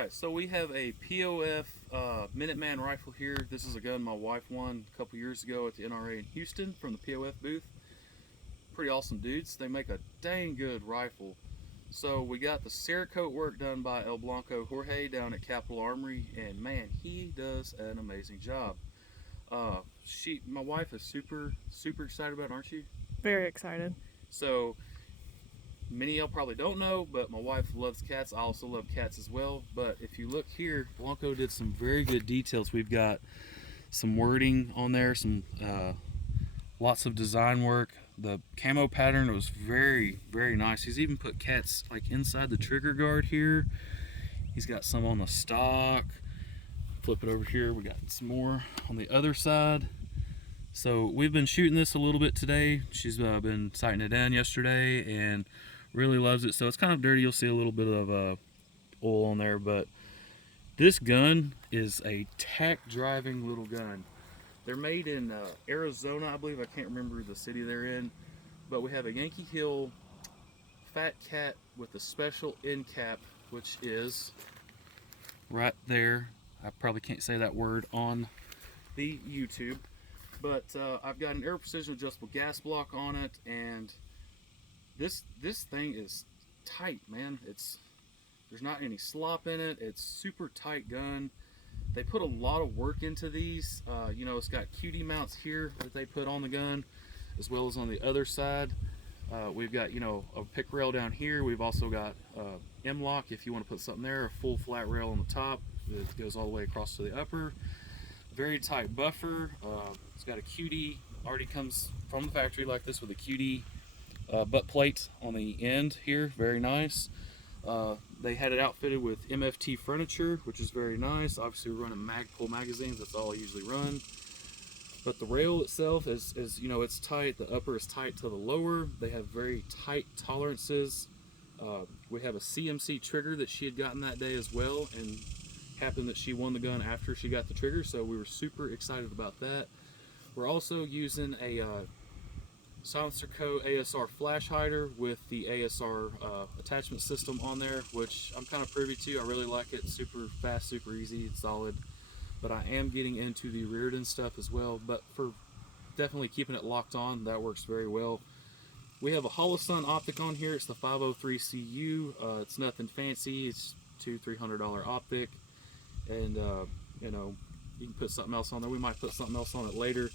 Alright, so we have a POF Minuteman rifle here. This is a gun my wife won a couple years ago at the NRA in Houston from the POF booth. Pretty awesome dudes. They make a dang good rifle. So we got the cerakote work done by Blanco Jorge down at Capitol Armory, and man, he does an amazing job. My wife is super excited about it, aren't you? Very excited. So many of y'all probably don't know, but my wife loves cats. I also love cats as well. But if you look here, Blanco did some very good details. We've got some wording on there, some lots of design work. The camo pattern was very nice. He's even put cats like inside the trigger guard here. He's got some on the stock. Flip it over here. We got some more on the other side. So we've been shooting this a little bit today. She's been sighting it in yesterday and really loves it. So it's kind of dirty. You'll see a little bit of oil on there, but this gun is a tech driving little gun. They're made in Arizona, I believe. I can't remember the city they're in, but we have a Yankee Hill Fat Cat with a special end cap, which is right there. I probably can't say that word on the YouTube, but I've got an air precision adjustable gas block on it, and this thing is tight, man. There's not any slop in it. It's super tight gun. They put a lot of work into these. It's got QD mounts here that they put on the gun, as well as on the other side. We've got, a pick rail down here. We've also got M-lock if you want to put something there, a full flat rail on the top that goes all the way across to the upper. Very tight buffer. It's got a QD, already comes from the factory like this with a QD butt plate on the end here. Very nice. They had it outfitted with MFT furniture, which is very nice. Obviously we're running Magpul magazines, that's all I usually run. But the rail itself is it's tight. The upper is tight to the lower. They have very tight tolerances. We have a CMC trigger that she had gotten that day as well, and happened that she won the gun after she got the trigger, so we were super excited about that. We're also using a Silencer Co. ASR flash hider with the ASR attachment system on there, which I'm kind of privy to. I really like it. Super fast, super easy, it's solid. But I am getting into the Reardon stuff as well. But for definitely keeping it locked on, that works very well. We have a Holosun optic on here. It's the 503 CU. It's nothing fancy. It's $200-300 optic, and you can put something else on there. We might put something else on it later.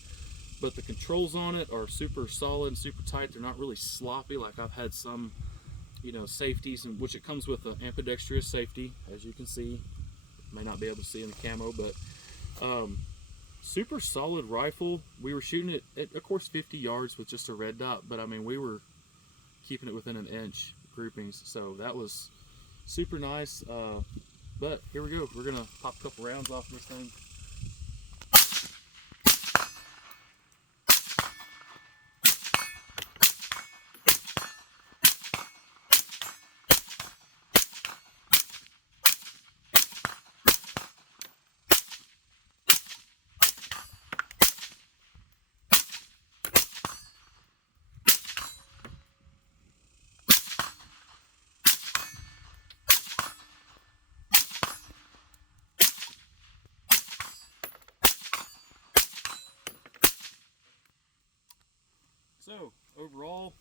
But the controls on it are super solid and super tight. They're not really sloppy like I've had some, safeties, in which it comes with an ambidextrous safety, as you can see. May not be able to see in the camo, but super solid rifle. We were shooting it at, of course, 50 yards with just a red dot, but I mean, we were keeping it within an inch groupings, so that was super nice. But here we go. We're gonna pop a couple rounds off this thing. So overall,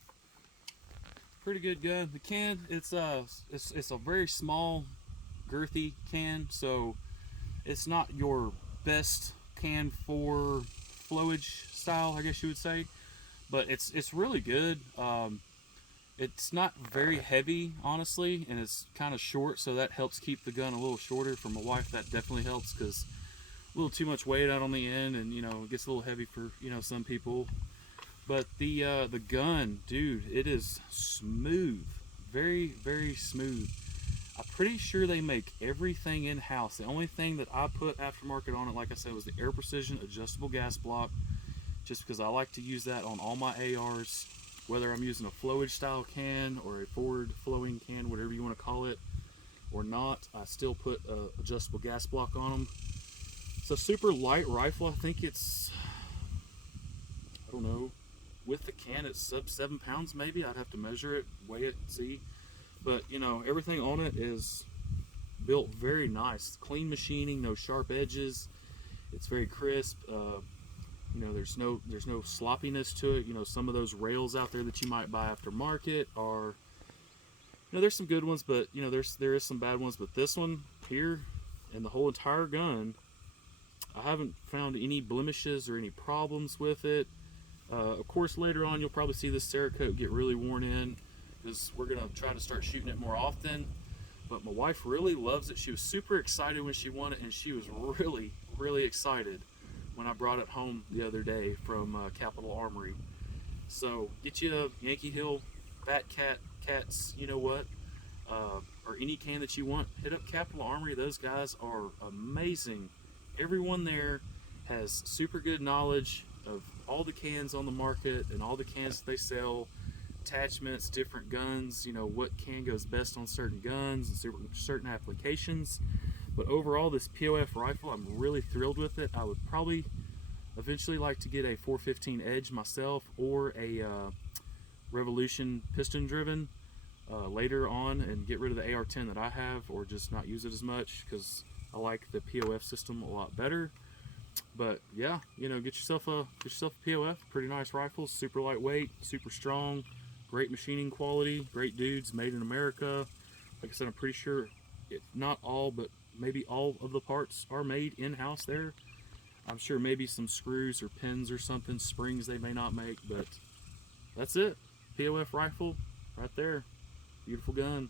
pretty good gun. The can, it's a very small, girthy can, so it's not your best can for flowage style, I guess you would say, but it's really good. It's not very heavy, honestly, and it's kind of short, so that helps keep the gun a little shorter. For my wife, that definitely helps, because a little too much weight out on the end, and it gets a little heavy for some people. But the gun, dude, it is smooth, very smooth. I'm pretty sure they make everything in-house. The only thing that I put aftermarket on it, like I said, was the Air Precision adjustable gas block, just because I like to use that on all my ARs, whether I'm using a flowage style can or a forward flowing can, whatever you want to call it, or not. I still put a adjustable gas block on them. It's a super light rifle. I think it's, I don't know, with the can it's sub 7 pounds maybe. I'd have to measure it, weigh it, see. But everything on it is built very nice, clean machining, no sharp edges. It's very crisp. You know, there's no sloppiness to it. You know, some of those rails out there that you might buy aftermarket are, you know, there's some good ones, but you know, there is some bad ones. But this one here, and the whole entire gun, I haven't found any blemishes or any problems with it. Of course, later on you'll probably see this cerakote get really worn in, because we're gonna try to start shooting it more often. But my wife really loves it. She was super excited when she won it, and she was really excited when I brought it home the other day from Capitol Armory. So get you a Yankee Hill Fat Cat, cats, you know what, or any can that you want. Hit up Capitol Armory. Those guys are amazing. Everyone there has super good knowledge of all the cans on the market and all the cans they sell, attachments, different guns, you know, what can goes best on certain guns and certain applications. But overall, this POF rifle, I'm really thrilled with it. I would probably eventually like to get a 415 Edge myself, or a Revolution piston driven later on, and get rid of the AR-10 that I have, or just not use it as much, because I like the POF system a lot better. But yeah, you know, get yourself a POF. Pretty nice rifle, super lightweight, super strong, great machining quality, great dudes, made in America. Like I said, I'm pretty sure not all, but maybe all of the parts are made in-house there. I'm sure maybe some screws or pins or something, springs they may not make, but that's it. POF rifle right there. Beautiful gun.